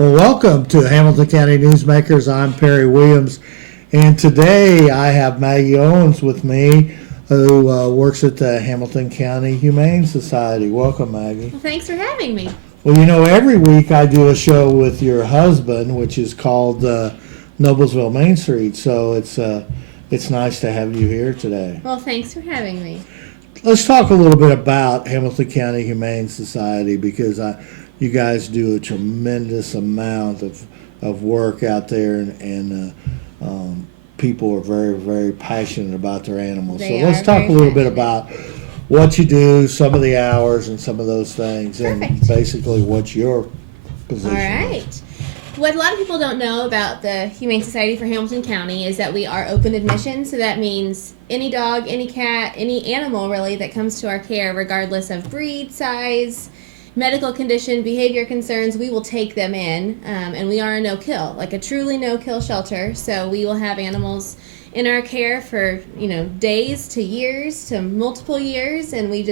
Well, welcome to Hamilton County Newsmakers. I'm Perry Williams, and today I have Maggie Owens with me, who works at the Hamilton County Humane Society. Welcome, Maggie. Well, thanks for having me. Well, you know, every week I do a show with your husband, which is called Noblesville Main Street, so it's nice to have you here today. Well, thanks for having me. Let's talk a little bit about Hamilton County Humane Society, because you guys do a tremendous amount of work out there, and people are very, very passionate about their animals. So let's talk a little bit about what you do, some of the hours, and some of those things, and basically what's your position. All right. What a lot of people don't know about the Humane Society for Hamilton County is that we are open admission, so that means any dog, any cat, any animal really that comes to our care, regardless of breed, size, medical condition, behavior concerns, we will take them in, and we are a no-kill, like a truly no-kill shelter. So we will have animals in our care for days to years to multiple years, and we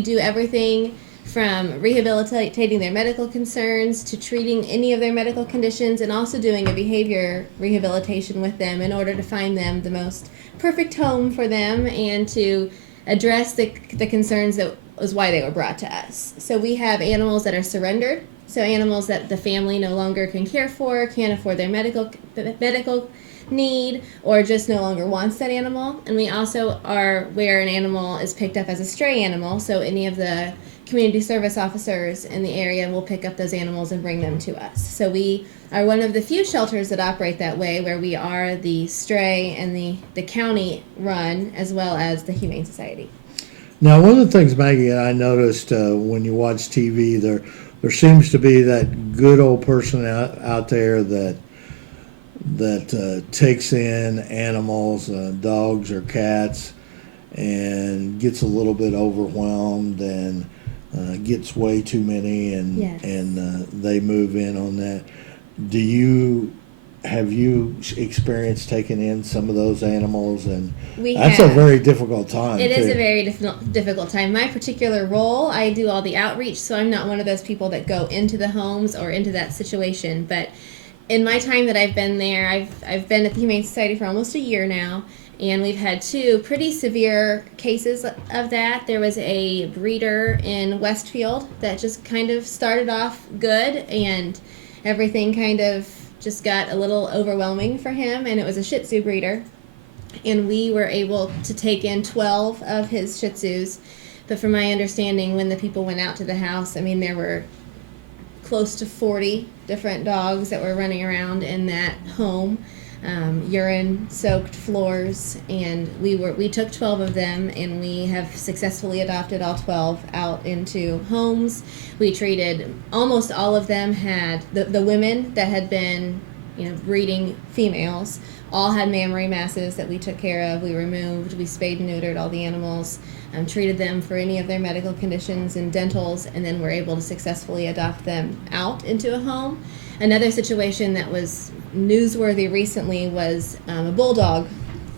do everything from rehabilitating their medical concerns to treating any of their medical conditions, and also doing a behavior rehabilitation with them in order to find them the most perfect home for them and to address the concerns that was why they were brought to us. So we have animals that are surrendered, so animals that the family no longer can care for, can't afford their medical need, or just no longer wants that animal. And we also are where an animal is picked up as a stray animal, so any of the community service officers in the area will pick up those animals and bring them to us. So we are one of the few shelters that operate that way, where we are the stray and the county run, as well as the Humane Society. Now, one of the things, Maggie, I noticed when you watch TV, there seems to be that good old person out there that takes in animals, dogs or cats, and gets a little bit overwhelmed and gets way too many, and Yes. They move in on that. Have you experienced taking in some of those animals? And that's a very difficult time. It is a very difficult time. My particular role, I do all the outreach, so I'm not one of those people that go into the homes or into that situation. But in my time that I've been there, I've been at the Humane Society for almost a year now, and we've had two pretty severe cases of that. There was a breeder in Westfield that just kind of started off good, and everything kind of just got a little overwhelming for him, and it was a Shih Tzu breeder. And we were able to take in 12 of his Shih Tzus. But from my understanding, when the people went out to the house, I mean, there were close to 40 different dogs that were running around in that home, urine-soaked floors, and we took 12 of them, and we have successfully adopted all 12 out into homes. We treated almost all of them. Had the women that had been breeding females all had mammary masses that we took care of. We removed, we spayed and neutered all the animals, treated them for any of their medical conditions and dentals, and then were able to successfully adopt them out into a home. Another situation that was newsworthy recently was a bulldog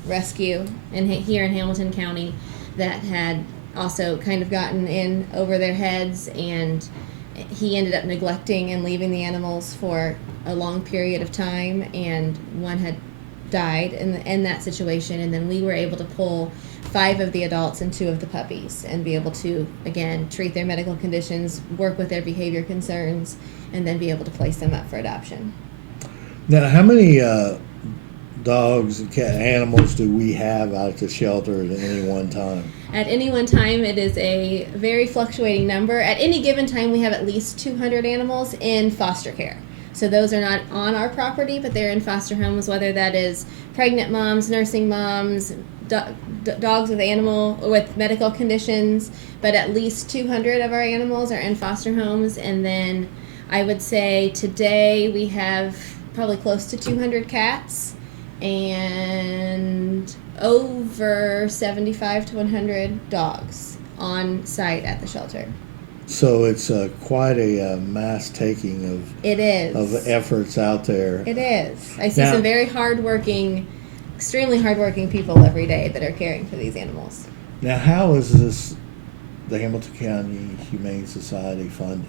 rescue here in Hamilton County that had also kind of gotten in over their heads, and he ended up neglecting and leaving the animals for a long period of time, and one had died in that situation. And then we were able to pull 5 of the adults and 2 of the puppies and be able to, again, treat their medical conditions, work with their behavior concerns, and then be able to place them up for adoption. Now, how many dogs and cat animals do we have out at the shelter at any one time? At any one time, it is a very fluctuating number. At any given time, we have at least 200 animals in foster care. So those are not on our property, but they're in foster homes, whether that is pregnant moms, nursing moms, dogs with medical conditions. But at least 200 of our animals are in foster homes. And then I would say today we have probably close to 200 cats and over 75 to 100 dogs on site at the shelter. So it's quite a mass taking of efforts out there. It is. I see some very extremely hardworking people every day that are caring for these animals. Now, how is the Hamilton County Humane Society funded?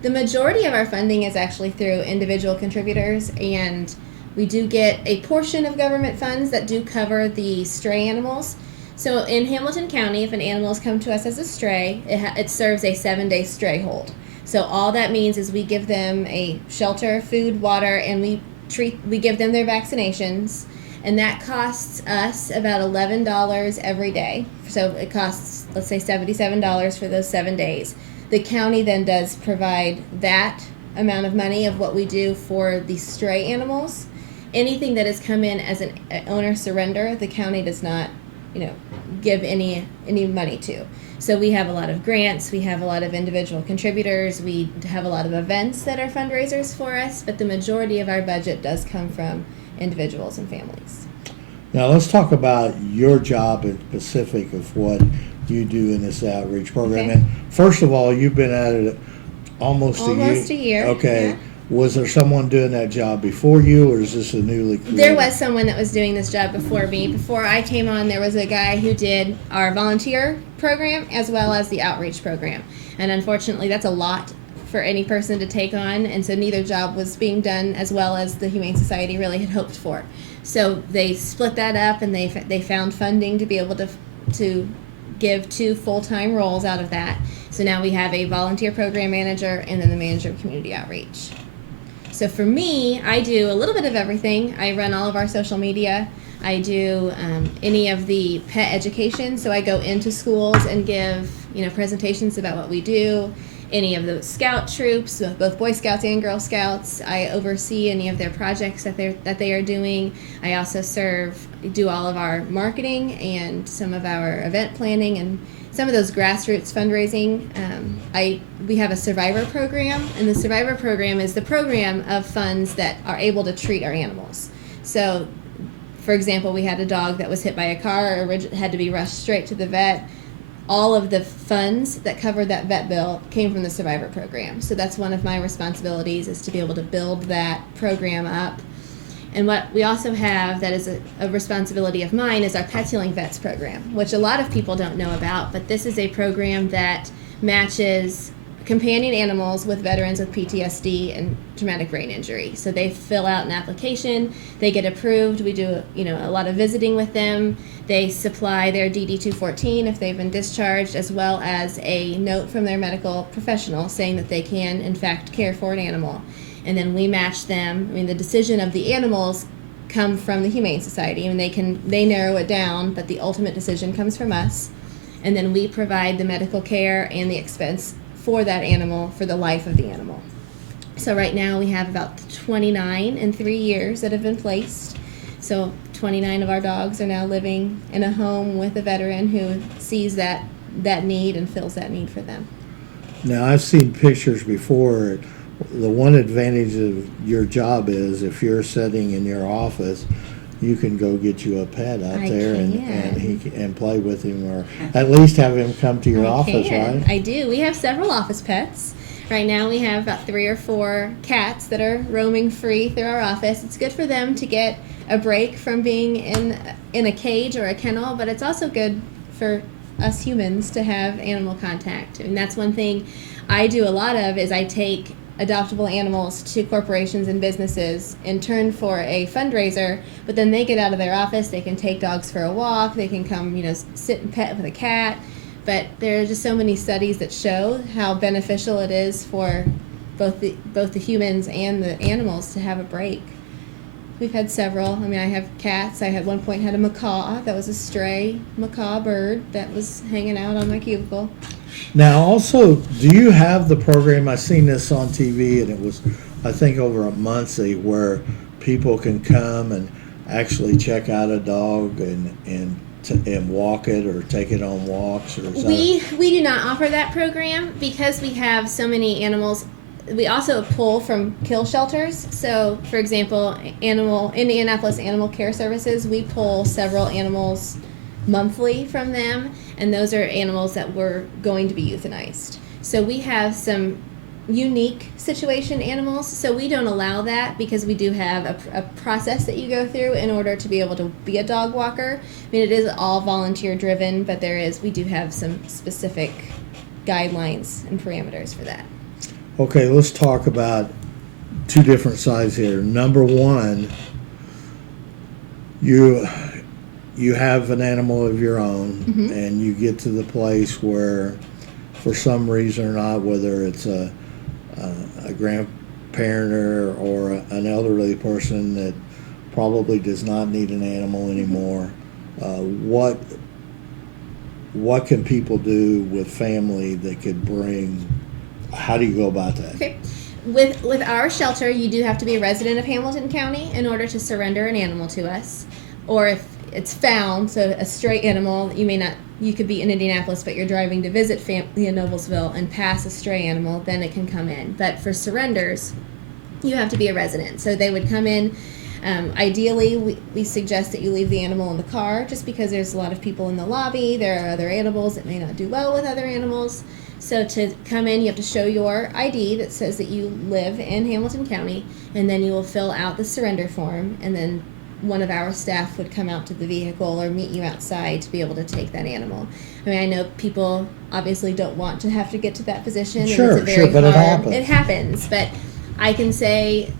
The majority of our funding is actually through individual contributors, and we do get a portion of government funds that do cover the stray animals. So in Hamilton County, if an animal has come to us as a stray, it serves a 7-day stray hold. So all that means is we give them a shelter, food, water, and we give them their vaccinations, and that costs us about $11 every day. So it costs, let's say, $77 for those 7 days. The county then does provide that amount of money of what we do for the stray animals. Anything that has come in as an owner surrender, the county does not, give any money to. So we have a lot of grants, we have a lot of individual contributors, we have a lot of events that are fundraisers for us, but the majority of our budget does come from individuals and families. Now let's talk about your job in specific of what you do in this outreach program. Okay. And first of all, you've been at it almost a year. Almost a year. Okay. Yeah. Was there someone doing that job before you, or is this a newly created? There was someone that was doing this job before me. Before I came on, there was a guy who did our volunteer program as well as the outreach program. And unfortunately, that's a lot for any person to take on, and so neither job was being done as well as the Humane Society really had hoped for. So they split that up, and they found funding to be able to give 2 full-time roles out of that. So now we have a volunteer program manager and then the manager of community outreach. So for me, I do a little bit of everything. I run all of our social media. I do any of the pet education. So I go into schools and give presentations about what we do. Any of the scout troops, both Boy Scouts and Girl Scouts. I oversee any of their projects that they are doing. I also do all of our marketing and some of our event planning and some of those grassroots fundraising. We have a survivor program, and the survivor program is the program of funds that are able to treat our animals. So, for example, we had a dog that was hit by a car, had to be rushed straight to the vet. All of the funds that covered that vet bill came from the survivor program. So that's one of my responsibilities, is to be able to build that program up. And what we also have that is a responsibility of mine is our Pets Healing Vets program, which a lot of people don't know about, but this is a program that matches companion animals with veterans with PTSD and traumatic brain injury. So they fill out an application, they get approved, we do a lot of visiting with them, they supply their DD-214 if they've been discharged, as well as a note from their medical professional saying that they can in fact care for an animal. And then we match them. The decision of the animals come from the Humane Society, and they narrow it down, but the ultimate decision comes from us. And then we provide the medical care and the expense for that animal for the life of the animal. So right now we have about 29 in 3 years that have been placed. So 29 of our dogs are now living in a home with a veteran who sees that need and fills that need for them. Now, I've seen pictures before. The one advantage of your job is if you're sitting in your office, you can go get you a pet out there and play with him, or at least have him come to your office, right? I do. We have several office pets. Right now we have about 3 or 4 cats that are roaming free through our office. It's good for them to get a break from being in a cage or a kennel, but it's also good for us humans to have animal contact. And that's one thing I do a lot of, is I take adoptable animals to corporations and businesses in turn for a fundraiser, but then they get out of their office, they can take dogs for a walk, they can come, sit and pet with a cat. But there are just so many studies that show how beneficial it is for both the humans and the animals to have a break. We've had several. I have cats. I at one point had a macaw that was a stray macaw bird that was hanging out on my cubicle. Now, also, do you have the program? I seen this on TV, and it was, I think, over a Muncie, where people can come and actually check out a dog and walk it or take it on walks, or we do not offer that program because we have so many animals. We also pull from kill shelters. So, for example, Indianapolis Animal Care Services, we pull several animals monthly from them, and those are animals that were going to be euthanized. So we have some unique situation animals, so we don't allow that because we do have a process that you go through in order to be able to be a dog walker. It is all volunteer driven, but we do have some specific guidelines and parameters for that. Okay, let's talk about two different sides here. Number one, you have an animal of your own, and you get to the place where, for some reason or not, whether it's a grandparent or an elderly person that probably does not need an animal anymore, what can people do with family that could bring? How do you go about that? Okay. With our shelter, you do have to be a resident of Hamilton County in order to surrender an animal to us. Or if it's found, so a stray animal, you could be in Indianapolis, but you're driving to visit family in Noblesville and pass a stray animal, then it can come in. But for surrenders, you have to be a resident. So they would come in. Ideally, we suggest that you leave the animal in the car, just because there's a lot of people in the lobby. There are other animals that may not do well with other animals. So to come in, you have to show your ID that says that you live in Hamilton County, and then you will fill out the surrender form, and then one of our staff would come out to the vehicle or meet you outside to be able to take that animal. I mean, I know people obviously don't want to have to get to that position. Sure, and it's but it happens. It happens, but I can say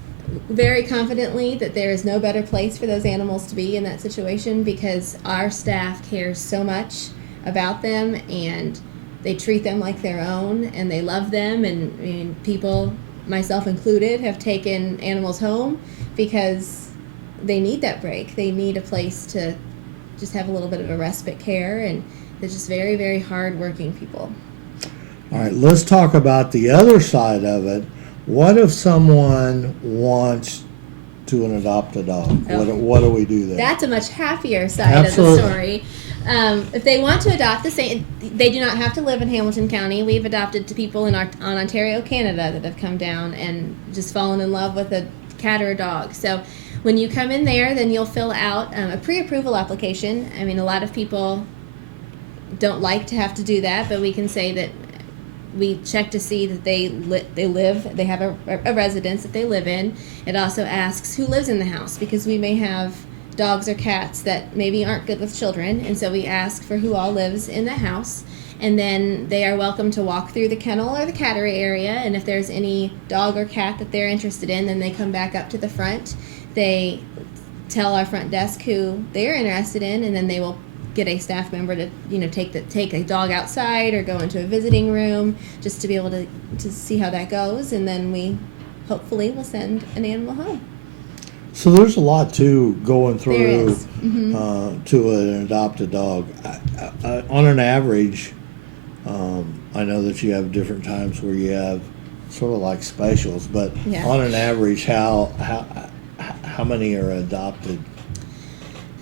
very confidently that there is no better place for those animals to be in that situation, because our staff cares so much about them, and they treat them like their own, and they love them. And people, myself included, have taken animals home because they need that break. They need a place to just have a little bit of a respite care, and they're just very, very hard-working people. All right, let's talk about the other side of it. What if someone wants to adopt a dog? Oh. What do we do there? That's a much happier side Absolutely. of the story. If they want to adopt they do not have to live in Hamilton County. We've adopted to people on Ontario, Canada, that have come down and just fallen in love with a cat or a dog. So when you come in there, then you'll fill out a pre-approval application. I mean, a lot of people don't like to have to do that, but we can say that we check to see that they have a residence that they live in. It also asks who lives in the house, because we may have dogs or cats that maybe aren't good with children, and so we ask for who all lives in the house. And then they are welcome to walk through the kennel or the cattery area, and if there's any dog or cat that they're interested in, then they come back up to the front. They tell our front desk who they're interested in, and then they will get a staff member to take a dog outside or go into a visiting room just to be able to see how that goes, and then we hopefully will send an animal home. So there's a lot to going There through is. Mm-hmm. To an adopted dog. On an average, I know that you have different times where you have sort of like specials, but Yeah. on an average, how many are adopted?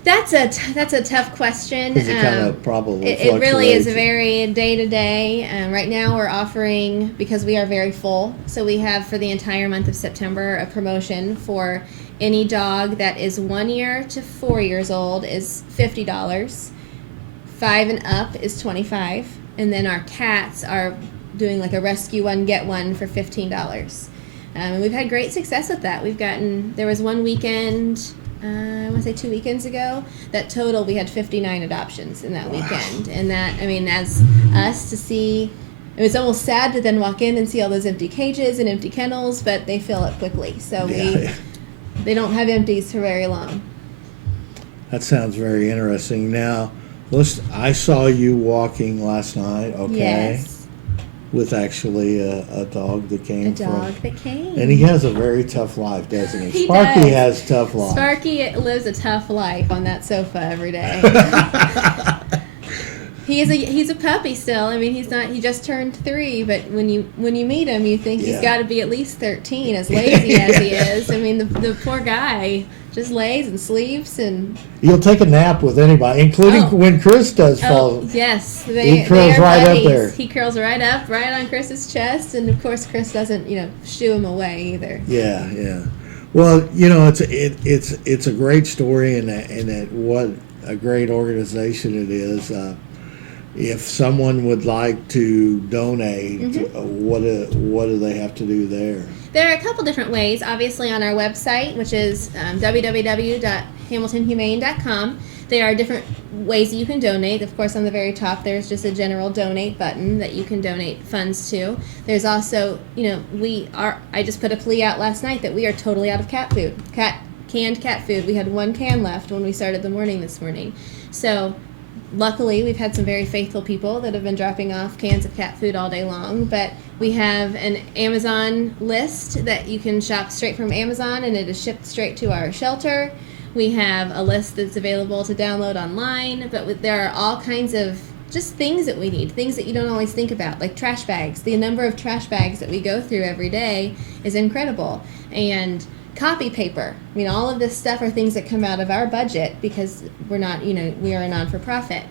That's a tough question. Because it kind of probably It really is fluctuates. very day to day. Right now we're offering, because we are very full, so we have for the entire month of September a promotion for any dog that is 1 year to 4 years old is $50. 5 and up is $25, and then our cats are doing like a rescue one get one for $15. And we've had great success with that. There was one weekend, I want to say 2 weekends ago, that total we had 59 adoptions in that weekend. And that, I mean, as us to see, it was almost sad to then walk in and see all those empty cages and empty kennels, but they fill up quickly. So they don't have empties for very long. That sounds very interesting. Now, I saw you walking last night, okay? Yes. With actually a dog that came A dog that came. And he has a very tough life, doesn't he? He Sparky does. has tough life. Sparky lives a tough life on that sofa every day. He's a puppy still. I mean, he just turned 3, but when you meet him, you think he's got to be at least 13, as lazy as he is. I mean, the poor guy just lays and sleeps, and He'll take a nap with anybody, including when Chris does fall. yes, He curls they are right up buddies. there. He curls right on Chris's chest, and of course Chris doesn't shoo him away either. Yeah. Well, it's a great story, and what a great organization it is. If someone would like to donate, what do they have to do there? There are a couple different ways. Obviously, on our website, which is www.humane hamiltonhumane.com. There are different ways that you can donate. Of course, on the very top, there's just a general donate button that you can donate funds to. There's also, I just put a plea out last night that we are totally out of cat food, canned cat food. We had 1 can left when we started the morning this morning. So luckily, we've had some very faithful people that have been dropping off cans of cat food all day long, but we have an Amazon list that you can shop straight from Amazon, and it is shipped straight to our shelter. We have a list that's available to download online, but there are all kinds of just things that we need, things that you don't always think about, like trash bags. The number of trash bags that we go through every day is incredible. And copy paper. I mean, all of this stuff are things that come out of our budget because we're not, we are a non-for-profit.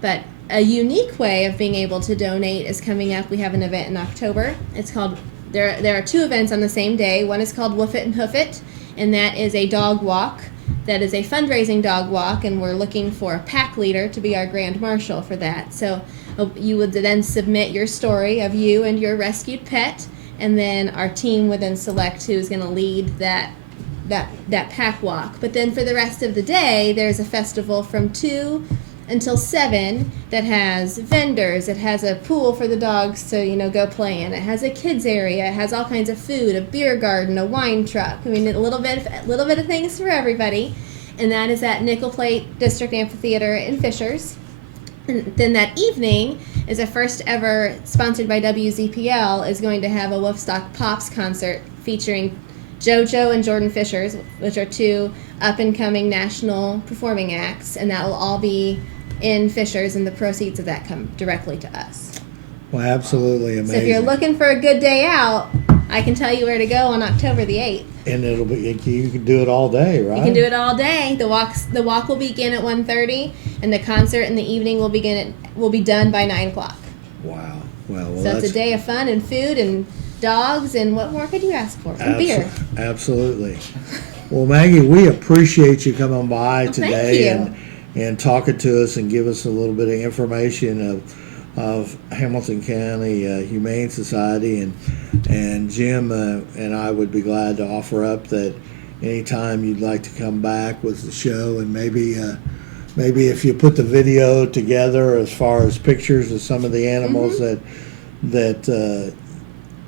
But a unique way of being able to donate is coming up. We have an event in October. It's called, there are 2 events on the same day. One is called Woof It and Hoof It, and that is a dog walk. That is a fundraising dog walk, and we're looking for a pack leader to be our grand marshal for that. So you would then submit your story of you and your rescued pet, and then our team would then select who's going to lead that pack walk. But then for the rest of the day, there's a festival from 2 until 7 that has vendors. It has a pool for the dogs to go play in. It has a kids area. It has all kinds of food, a beer garden, a wine truck. I mean, a little bit of things for everybody. And that is at Nickel Plate District Amphitheater in Fishers. And then that evening is a first ever, sponsored by WZPL, is going to have a Wolfstock Pops concert featuring JoJo and Jordan Fishers, which are 2 up-and-coming national performing acts, and that will all be in Fishers, and the proceeds of that come directly to us. Well, absolutely amazing. So if you're looking for a good day out, I can tell you where to go on October the 8th. And it'll be, you can do it all day, right? You can do it all day. The walk will begin at 1:30, and the concert in the evening will be done by 9 o'clock. Wow. Well, so it's a day of fun and food and dogs, and what more could you ask for? And beer. Absolutely. Well, Maggie, we appreciate you coming by today thank you. and talking to us and give us a little bit of information of Hamilton County Humane Society, and Jim and I would be glad to offer up that anytime you'd like to come back with the show, and maybe if you put the video together as far as pictures of some of the animals that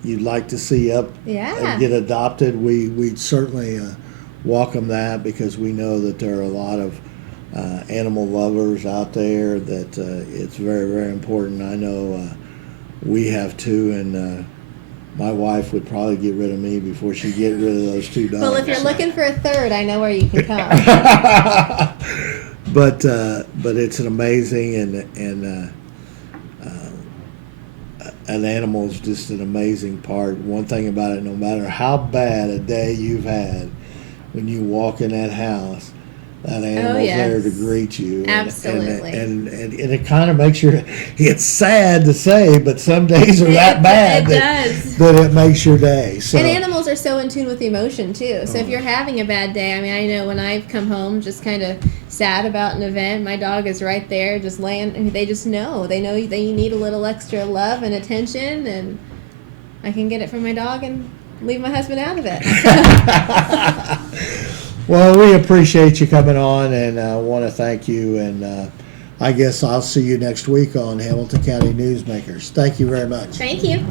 you'd like to see up and get adopted, we'd certainly welcome that, because we know that there are a lot of animal lovers out there that it's very, very important. I know we have 2, and my wife would probably get rid of me before she'd get rid of those 2 dogs. Well, if you're looking for a 3rd, I know where you can come. But it's an amazing, and an animal is just an amazing part. One thing about it, no matter how bad a day you've had, when you walk in that house, that animal's there to greet you. Absolutely. And it kind of makes it's sad to say, but some days are that bad that it makes your day. So. And animals are so in tune with emotion, too. So if you're having a bad day, I mean, I know when I've come home just kind of sad about an event, my dog is right there just laying, they just know. They know that you need a little extra love and attention, and I can get it from my dog and leave my husband out of it. Well, we appreciate you coming on, and I want to thank you, and I guess I'll see you next week on Hamilton County Newsmakers. Thank you very much. Thank you.